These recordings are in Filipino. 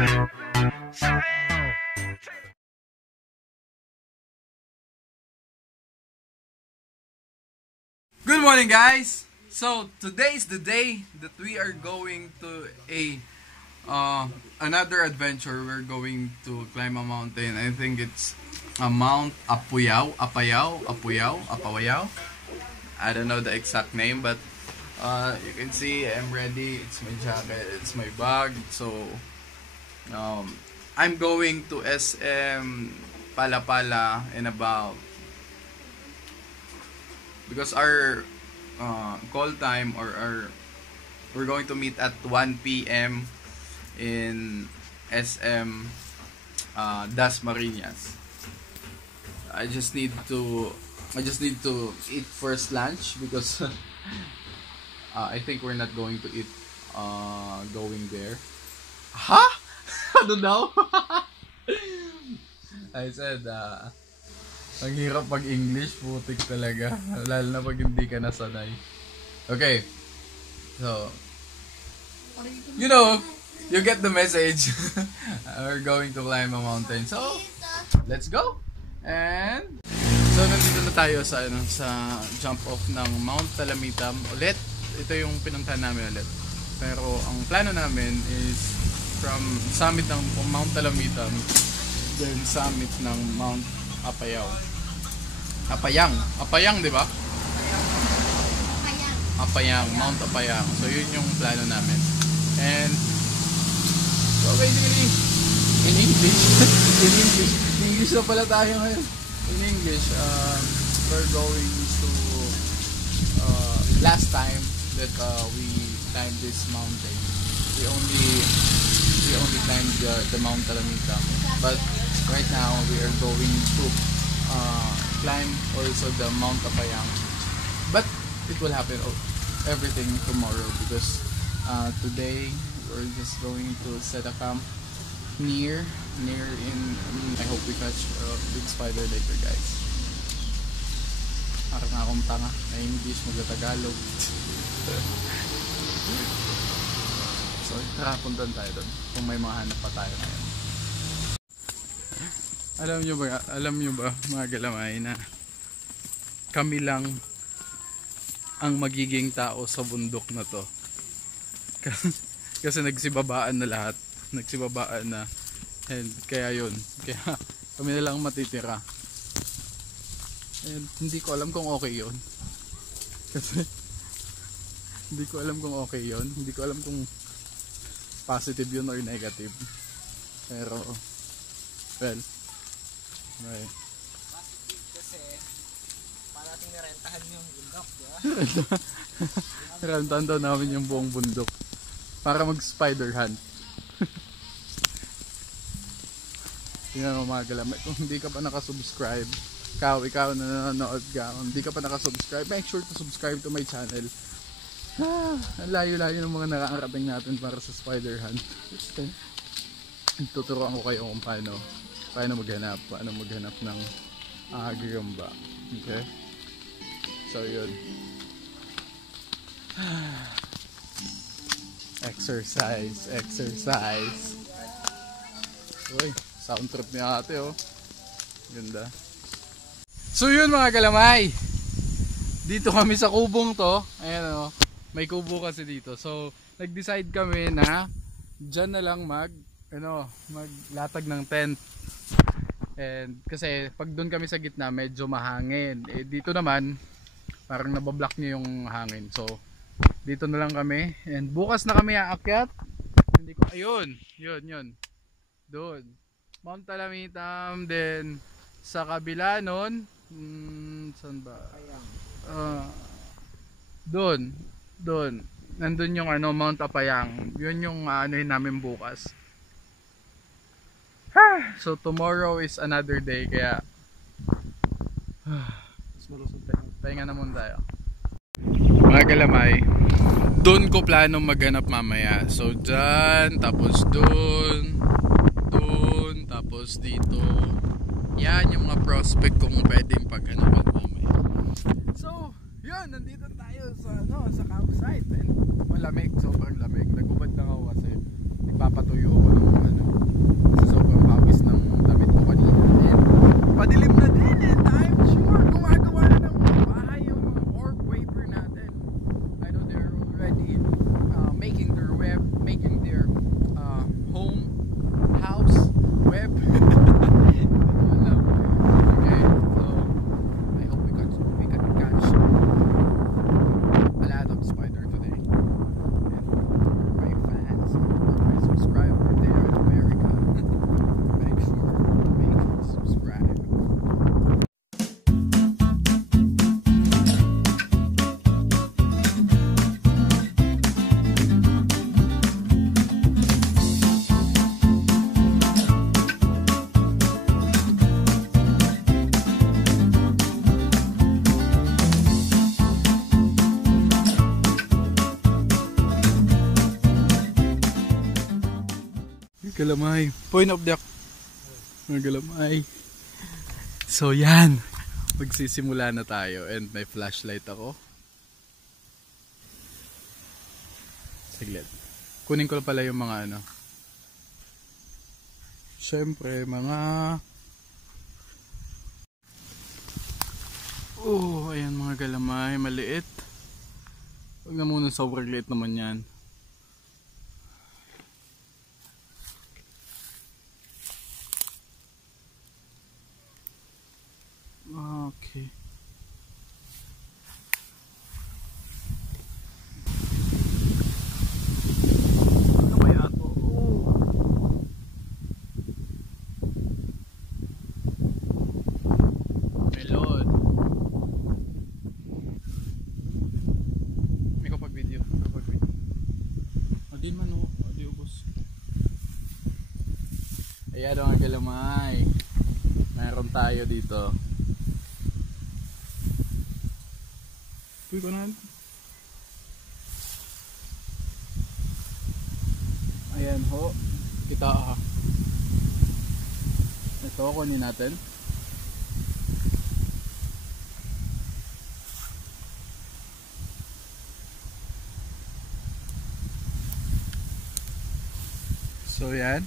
Good morning, guys! So today is the day that we are going to another adventure. We're going to climb a mountain. I think it's a Mount Apuyao. I don't know the exact name, but you can see I'm ready. It's my jacket, it's my bag. So I'm going to SM Palapala in about, because our call time we're going to meet at 1 p.m. in SM Dasmariñas. I just need to eat first lunch because I think we're not going to eat going there. Huh? I don't know. I said ang hirap mag-English, putik talaga. Lalo na pag hindi ka nasanay. Okay. So, you know, you get the message. We're going to climb a mountain. So, let's go. And so nandito na tayo sa jump off ng Mount Talamitam ulit. Ito yung pinuntahan namin ulit. Pero ang plano namin is from summit ng Mount Talamitam, then summit ng Mount Apayang, di ba? Apayang, Mount Apayang. So yun yung plano namin. And so basically in English na pala tayo ngayon. In English, we're going to last time that we climbed this mountain, we only climbed the Mount Talamitam, but right now we are going to climb also the Mount Apayang, but it will happen everything tomorrow because today we're just going to set a camp near in I hope we catch a big spider later, guys. Parang akong tanga na English, magta-Tagalog. So tara, puntan tayo doon kung may mahanap pa tayo ngayon. Alam nyo ba mga galamay na kami lang ang magiging tao sa bundok na to. Kasi nagsibabaan na lahat. Nagsibabaan na. And kaya yun. Kaya kami na lang matitira. And hindi ko alam kung okay yun. Kasi hindi ko alam kung okay yun. Hindi ko alam kung positive yun or negative. Pero well, okay. Kasi parating narentahan yung bundok, di ba? Rentahan daw namin yung buong bundok para mag spider hunt. Tingnan mo mga galamay, kung hindi ka pa nakasubscribe, ikaw na nanonood ka, kung hindi ka pa nakasubscribe, make sure to subscribe to my channel. Ang layo-layo ng mga nakakarating natin para sa spider hunt. Tuturuan ko kayo kung paano maghanap ng agriumba. Okay? So yun. Exercise. Uy, sound trip ni ate, oh. Ganda. So yun mga galamay, dito kami sa kubong to. Ayan, oh. May kubo kasi dito. So nag-decide kami na dyan na lang maglatag ng tent. And kasi pag doon kami sa gitna medyo mahangin. Dito naman parang nabablock niya yung hangin. So dito na lang kami. And bukas na kami aakyat. Hindi ko ayun. Yun. Doon. Mount Talamitam, then sa kabila noon, saan ba? Doon. Nandun yung Mount Apayang. Yun yung namin bukas. So tomorrow is another day, kaya pahinga na muna tayo. Mga galamay, doon ko plano maghanap mamaya. So dyan, tapos doon, tapos dito. Yan yung mga prospect kung pwedeng paghanapan mamaya. So yun, nandito tayo sa campsite. And malamig, sobrang lamig. Nagubad na ako kasi nagpapatuyo ako ng madilim na din and I'm sure gumagawa na ng bahay yung mga orb waver natin. I know they're already making their web, making their home, house, web. Okay, so I hope we can catch a lot of spider today. And for my fans, for my subscriber there in America, make sure to subscribe. Galamay. Point of the mga galamay. So yan. Magsisimula na tayo and may flashlight ako. Saglit. Kunin ko pala yung mga ano. Siyempre mga ayan mga galamay. Maliit. Huwag na muna, sobrang liit naman yan. Okay. Ano kaya ito? Melon. May kapag video. Adin man o. Adi ubos. Ayan ang galamay. Meron tayo dito. Uy, kanan. Ayan ho. Kita ha. Ito, kunin natin. So yan.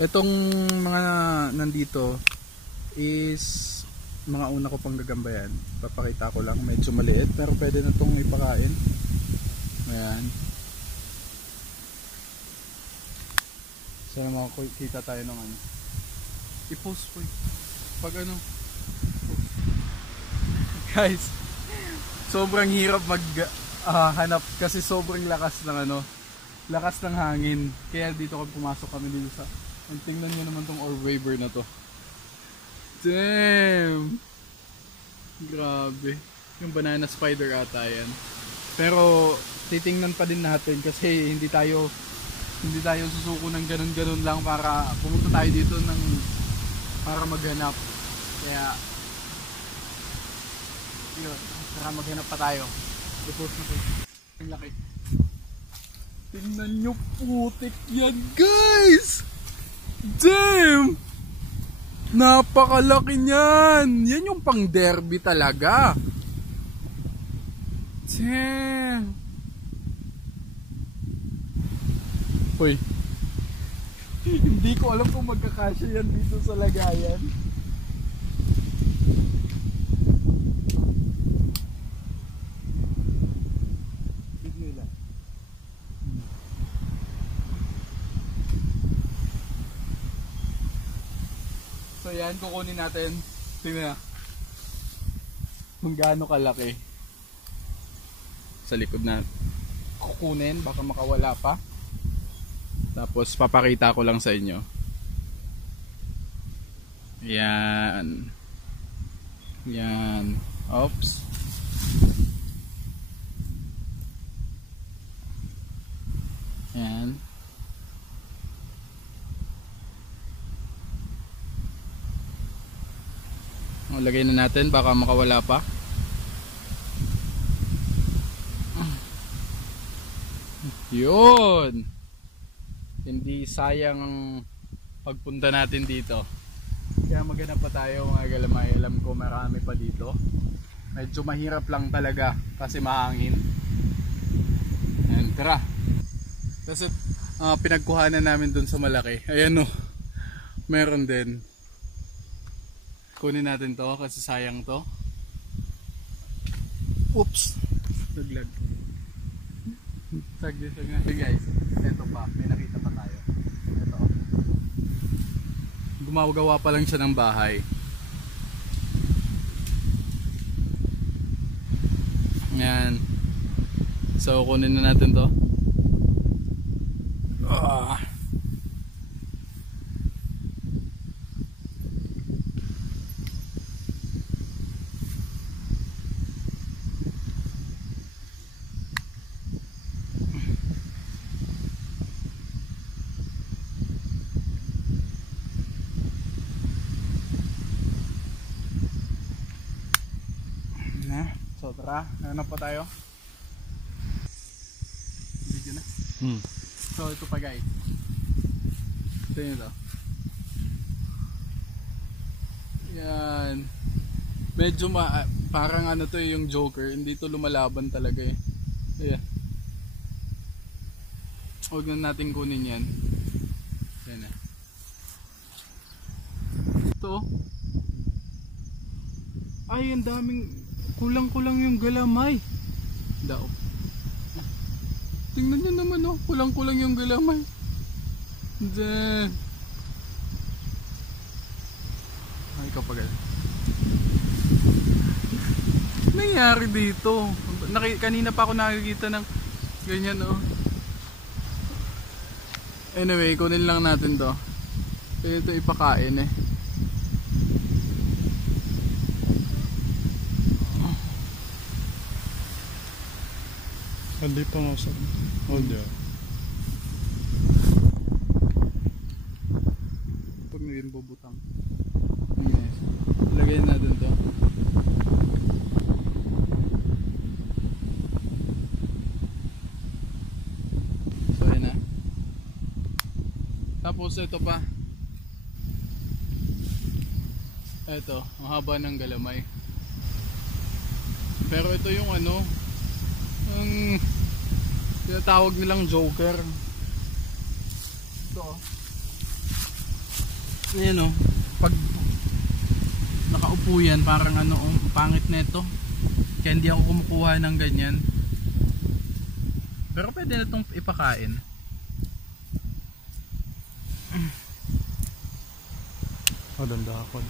Itong mga nandito is mga una ko pang gagambayan. Papakita ko lang, medyo maliit pero pwede na itong ipakain. Ayan. Sana makakita tayo ng ano. I-post ko pag ano. Guys, sobrang hirap hanap kasi sobrang lakas ng ano, lakas ng hangin. Kaya dito pumasok kami dito sa, tingnan nyo naman tong orb waver na to. Damn! Grabe. Yung banana spider ata yan. Pero titingnan pa din natin kasi hindi tayo susuko ng ganun-ganun lang para pumunta tayo dito para maghanap. Kaya yun, para maghanap pa tayo. I-post na po. Ang laki. Tingnan nyo, putik yan guys! Damn! Napakalaki niyan. Yan yung pang derby talaga. Damn. Hoy. Hindi ko alam kung magkakasya yan dito sa lagayan. So yan, kukunin natin. Tingnan na kung gaano kalaki. Sa likod na kukunin, baka makawala pa. Tapos papakita ko lang sa inyo. Yan. Yan. Oops. Yan. Lagay na natin, baka makawala pa. Yun. Hindi sayang ang pagpunta natin dito. Kaya maghanap pa tayo mga galamay. Alam ko marami pa dito. Medyo mahirap lang talaga kasi mahangin. Ayan, tara. Kasi pinagkuhanan namin dun sa malaki. Ayan o. meron din. Kunin natin to kasi sayang to. Oops. Naglag. Saglit na. Hey guys, eto pa. May nakita pa tayo. Eto. Gumagawa pa lang siya ng bahay. Yan. So kunin na natin to. So tara, ano pa tayo? Video na. So ito pa guys. Ito yun to. Yan. Medyo parang ano to yung Joker. Hindi to lumalaban talaga eh. Ayan. Huwag na natin kunin yan. Yan na. Ito. Ay, ang daming kulang-kulang yung galamay. Daw. Tingnan nyo naman oh, kulang-kulang yung galamay. Diyan. Ay kapag nangyari dito. Kanina pa ako nakikita ng ganyan oh. Anyway, kunin lang natin to. Kaya ito ipakain eh. Hindi pa nga sa hold ya. Pag naging bubutang. Yes. Lagyan natin to. So yun na. Tapos ito pa. Ito, ang haba ng galamay. Pero ito yung ano, ang tinatawag nilang Joker. Ito oh. Ayan oh. Pag nakaupo yan parang ano oh, pangit na ito. Kaya hindi ako kumukuha ng ganyan. Pero pwede na itong ipakain. Danda ako.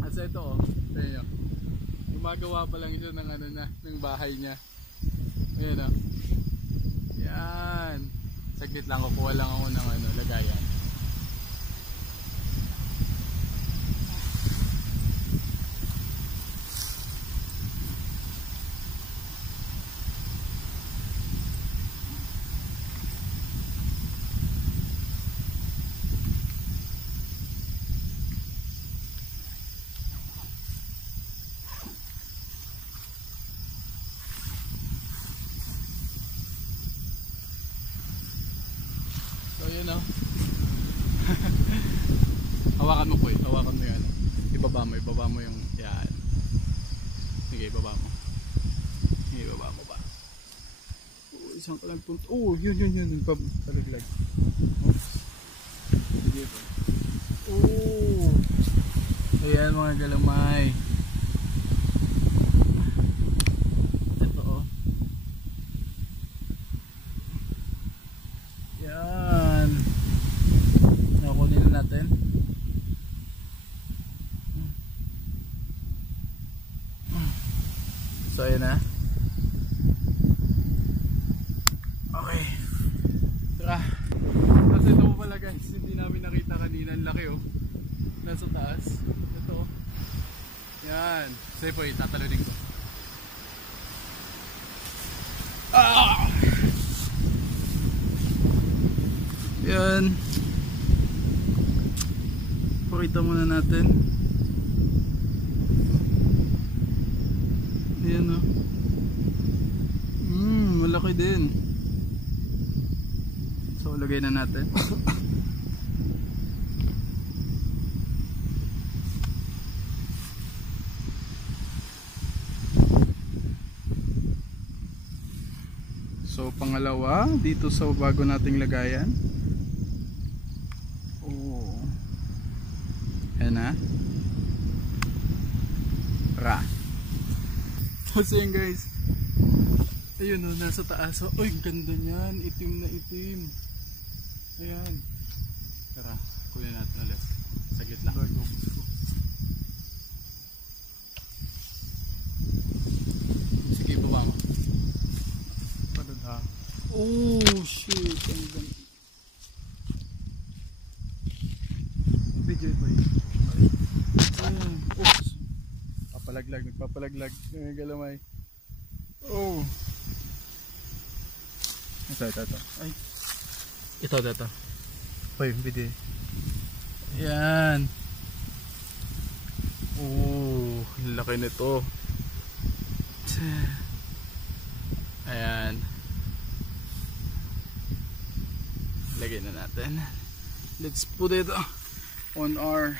Asa ito oh, tingnan nyo. Gumagawa pa lang siya ng ano na, ng bahay niya. Ayan oh. Yan. Saglit lang, kukuha lang ako ng ano, lagayan. So yun o. Hawakan mo po eh. Hawakan mo yun. Ibaba mo yung yan. Sige, ibaba mo. Sige, ibaba mo ba. Oh, isang kalagpunto. Oh, yun. Talaglag. Oops. Sige po. Oh. Ayan mga galamay. Ito oh. Yan. Nakunin na natin. So ayan na. Okay. Tara. Kasi ito po pala guys, hindi namin nakita kanina. Ang laki oh. Nasa taas. Ito oh. Yan. Sige po, tatalunin ko. Ah! Yan. Pakita muna natin. Ayan o. Malaki din. So lagay na natin. pangalawa dito sa bago nating lagayan. Oh. Ayan na. Ra. Kasi yun guys. Ayun o, nasa taas. Uy, ganda niyan. Itim na itim. Ayan. Tara, kunin natin ulit. Saglit lang. Sige, baba mo. Padod ha. Oh, shit. Ang ganda. Video ito eh. Ayan. Oops. Papalaglag, nagpapalaglag. Galamay. Oh. Ito. Ay. Ito. Uy, video. Ayan. Oh, laki nito. Ayan. Lagyan na natin. Let's put it on our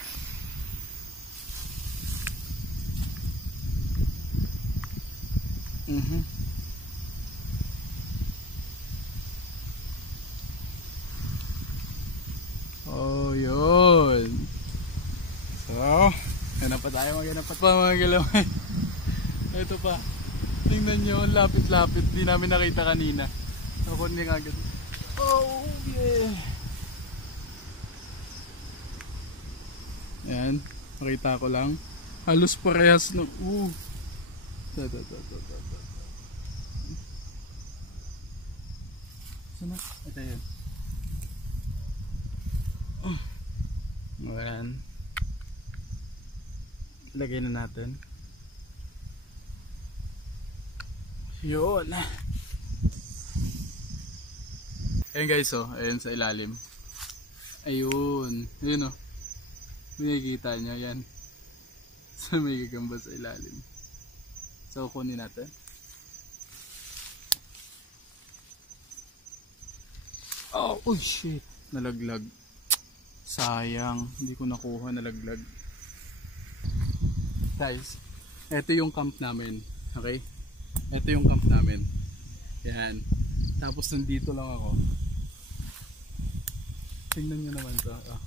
Oh, yun. So, hanap pa tayo, maghanap pa mga galaway. Ito pa. Tingnan nyo, lapit-lapit. Di namin nakita kanina. Ako niya agad. Oh, yeah. Ayan, makita ko lang. Halos parehas no. Sana? Ito yun. Ayan. Lagay na natin. Yun. Ayan guys, oh. Ayan sa ilalim. Ayun. Ayun, oh. Nakikita nyo, yan. So may gagamba sa ilalim. So kunin natin. Oh, shit. Nalaglag. Sayang, hindi ko nakuha, nalaglag. Guys, ito yung camp namin. Okay? Ito yung camp namin. Yan. Tapos nandito lang ako. Tingnan nyo naman to. Oh.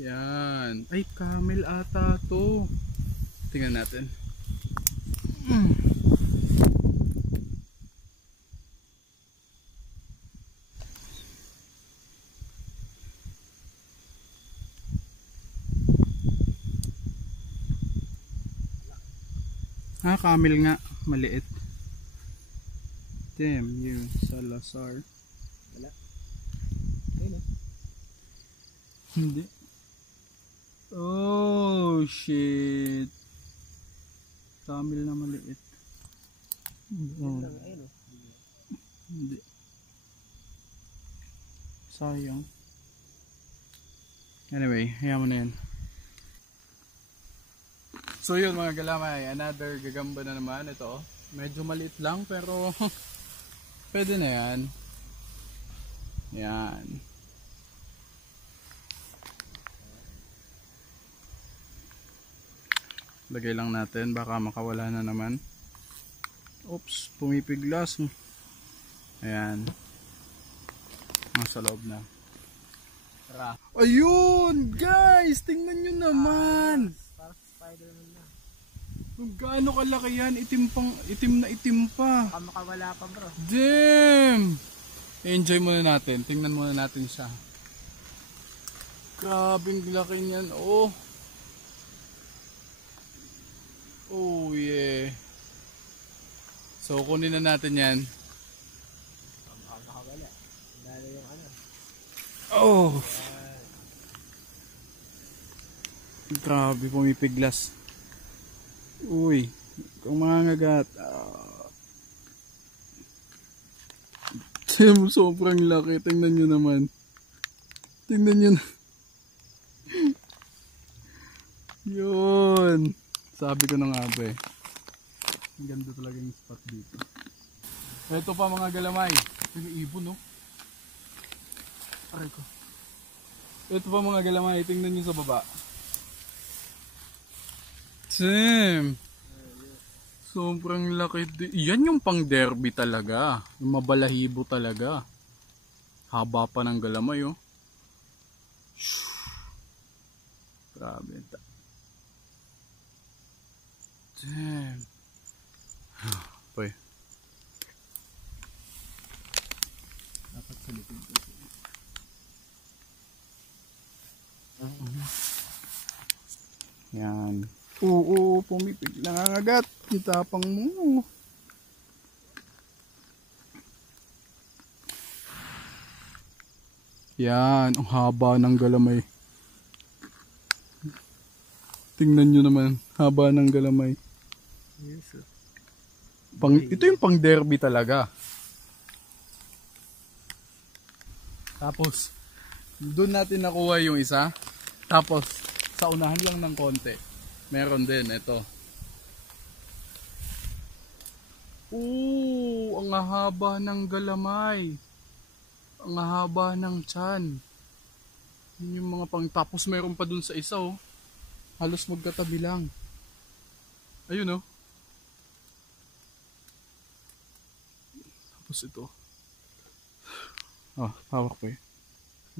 Yan. Ay, camel ata to. Tingnan natin. Ah, camel nga. Maliit. Damn you, Salazar. Wala. Ayun o. Hindi. Oh, shit. Camel na maliit. Oh. Ayun o. Hindi. Sayang. Anyway, hayaan mo na yan. So yun mga galamay, another gagamba na naman. Ito, medyo maliit lang pero pwede na yan. Yan. Lagay lang natin, baka makawala na naman. Oops, pumipiglas. Ayan. Nasa loob na. Tara. Ayun guys, tingnan nyo naman. Parang Spider-Man na. Kung gaano kalaki yan, itim na itim pa. Baka makawala pa bro. Damn! Enjoy muna natin, tingnan muna natin siya. Grabing laki niyan, oh. Oh yeah. So kunin na natin yan. Baka makawala. Lalo yung ano. Oh! Grabe, pumipiglas. Uy, kung mangangagat. Sobrang laki. Tingnan nyo naman. Tingnan nyo na. Yun. Sabi ko na nga ba eh. Ang ganda talaga yung spot dito. Ito pa mga galamay. May ibon no. Aray ko. Ito pa mga galamay. Tingnan nyo sa baba. Sim. Sobrang laki. Yan yung pang derby talaga. Yung mabalahibo talaga. Haba pa ng galamay oh. Grabe. Damn. Boy. Dapat salipin ko siya. Yan. Oo, pumipig. Nangangagat. Ang tapang mo. Yan. Ang haba ng galamay. Tingnan nyo naman. Haba ng galamay. Yes, sir. Ito yung pang derby talaga. Tapos, doon natin nakuha yung isa. Tapos, sa unahan lang ng konti. Meron din, ito. Oo, ang haba ng galamay. Ang haba ng tiyan. Yun yung mga pang... Tapos meron pa dun sa isa, oh. Halos magkatabi lang. Ayun, oh. Tapos ito. Oh, hawak ko eh.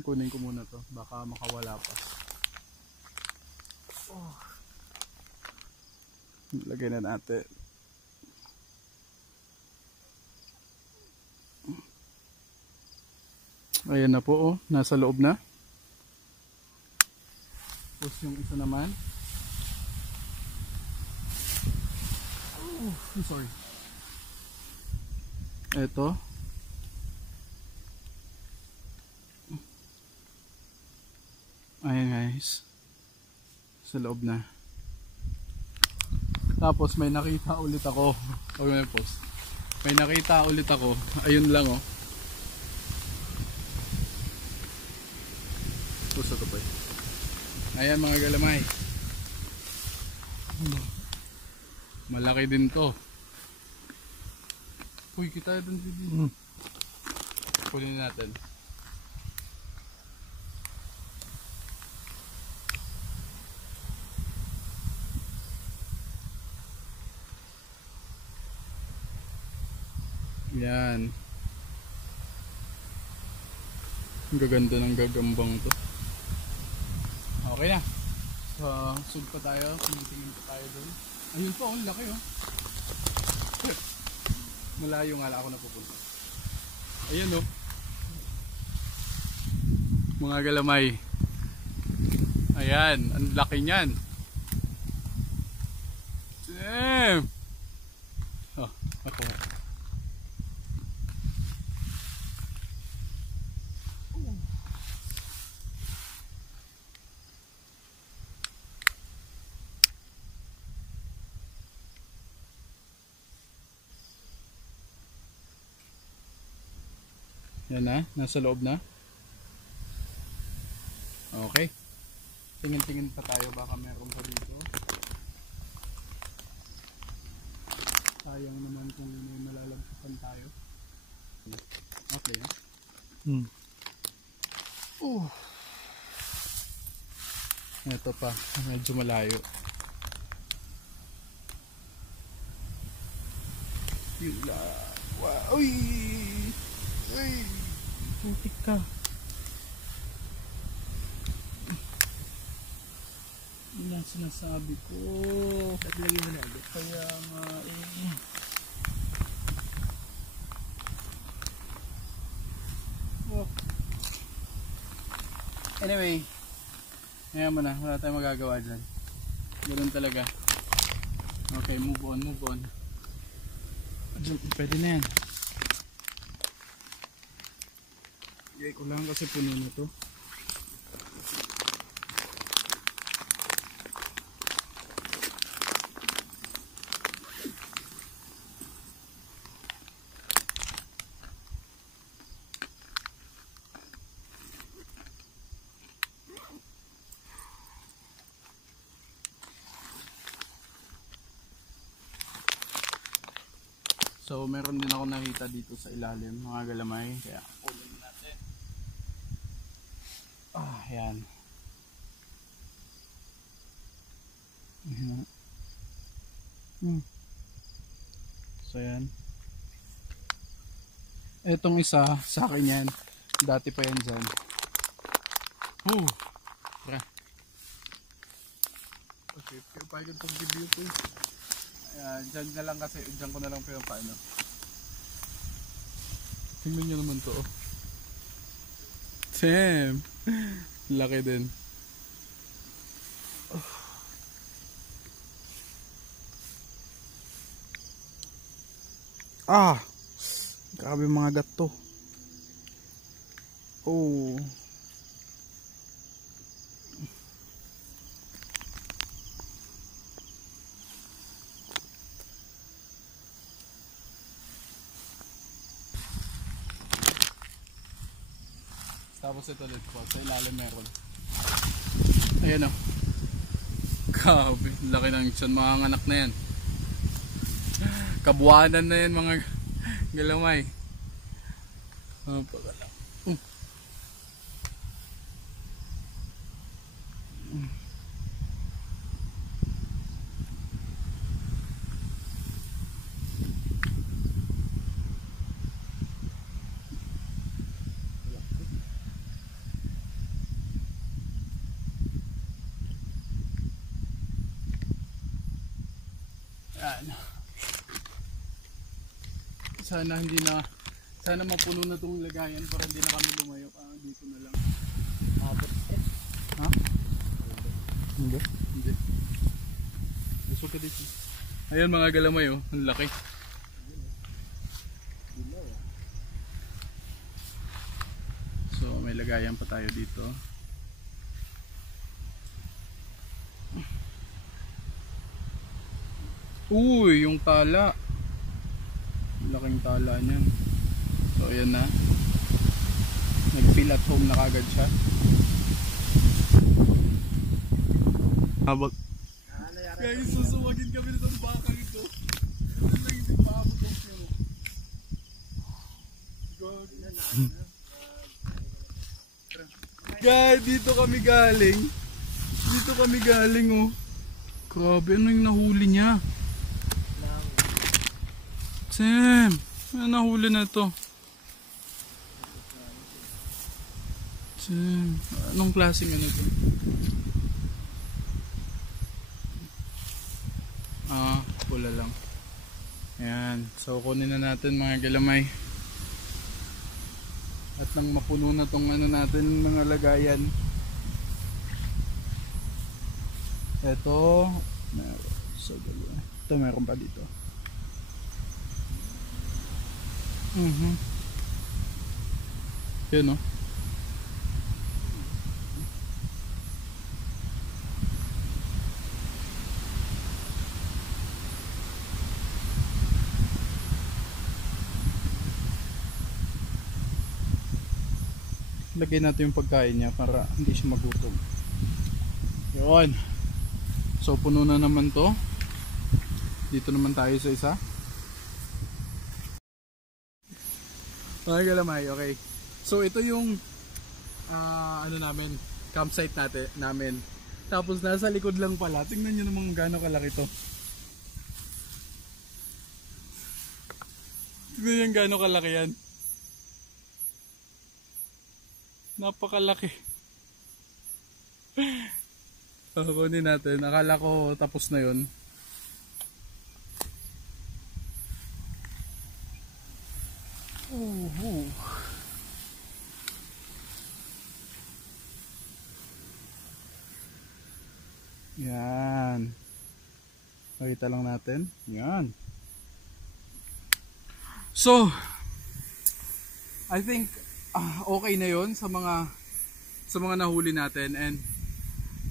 Kunin ko muna to. Baka makawala pa. Oh. Lagay na natin. Ayan na po oh. Nasa loob na. Tapos yung isa naman. Oh, I'm sorry. Ito. Ayan guys. Sa loob na. Tapos may nakita ulit ako. Huwag may post. May nakita ulit ako. Ayun lang oh. Puso to po. Ayan mga galamay. Malaki din to. Uy, kita doon din. Kunin natin. Yan. Ang gaganda ng gagambang to. Okay na. So, sug pa tayo. Tingin pa tayo doon. Ayun po, ang laki oh. Malayo nga lang ako napupunta. Ayun oh. Mga galamay. Ayan, ang laki niyan. Damn! Oh, ako. Yan na, nasa loob na. Okay. Tingin-tingin pa tayo, baka meron pa dito. Sayang naman kung may malalagpasan tayo. Okay na. Ito pa, medyo malayo. Yun lang. Wow. Uy! Uy! Putik ka. Yun ang sinasabi ko. Taglagay mo na agad. Kaya nga eh. Oh. Anyway. Ngayon mo na. Wala tayong magagawa dyan. Ganun talaga. Okay, move on, move on. Pwede na yan. Igay ko lang kasi puno na to. So meron din ako nakita dito sa ilalim, mga galamay, kaya kunin natin. Ah, yan. Ayan. So yan. Etong isa, sa akin yan. Dati pa yan dyan. Tara. Okay, pagod itong video po. Ayan, dyan na lang kasi, dyan ko na lang po yung paano. Tingnan nyo naman to. Sam! Laki din. Grabe mga gato. Tapos ito ulit po, sa ilalim meron. Ayan o. Grabe, laki ng tiyan, mga anak na yan. Kabuanan na yan mga galamay. Pagala. Sana mapuno na itong lagayan para hindi na kami lumayo. Dito na lang. Ha? Hindi. Gusto ka dito. Ayan mga galamay oh, ang laki. So may lagayan pa tayo dito. Uy, yung tala. Laking tala niyan. So ayan na. Nag-feel at home na kagad siya. Habang guys, susuwagin kami nitong baka ito. Ito lang hindi paabot ang kilo. Guys, dito kami galing. Dito kami galing oh. Grabe, ano yung nahuli niya? Sam, ano nahuli na to? Sam, anong klaseng ano to? Pula lang. Ayan, so kunin na natin mga galamay. At nang mapuno na tong ano natin, mga lagayan. Ito, ito meron pa dito. Yun o. Lagyan natin yung pagkain niya para hindi siya magutom. Yun. So puno na naman to. Dito naman tayo sa isa. Mga galamay, okay. So ito yung ano namin, campsite namin. Tapos nasa likod lang pala. Tingnan nyo naman gaano kalaki to. Tingnan nyo gaano kalaki yan. Napakalaki. Kunin natin. Akala ko tapos na yun. Yan. Pakita lang natin. Yan. So, I think okay na yon sa mga nahuli natin, and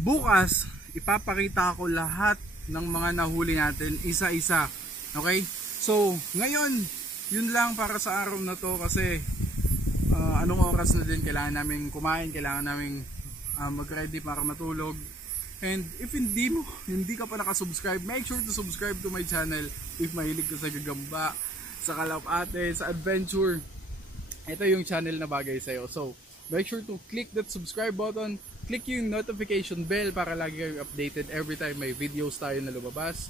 bukas ipapakita ko lahat ng mga nahuli natin isa-isa. Okay? So, ngayon yun lang para sa araw na to kasi anong oras na din kailangan namin kumain, kailangan namin mag-ready para matulog. And if hindi ka pa nakasubscribe, make sure to subscribe to my channel if mahilig ka sa gagamba, sa kalapate, sa adventure. Ito yung channel na bagay sa'yo. So, make sure to click that subscribe button, click yung notification bell para lagi kayong updated every time may videos tayo na lumabas.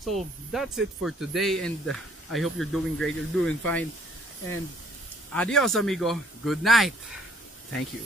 So, that's it for today, and I hope you're doing great, you're doing fine. And adios amigo, good night. Thank you.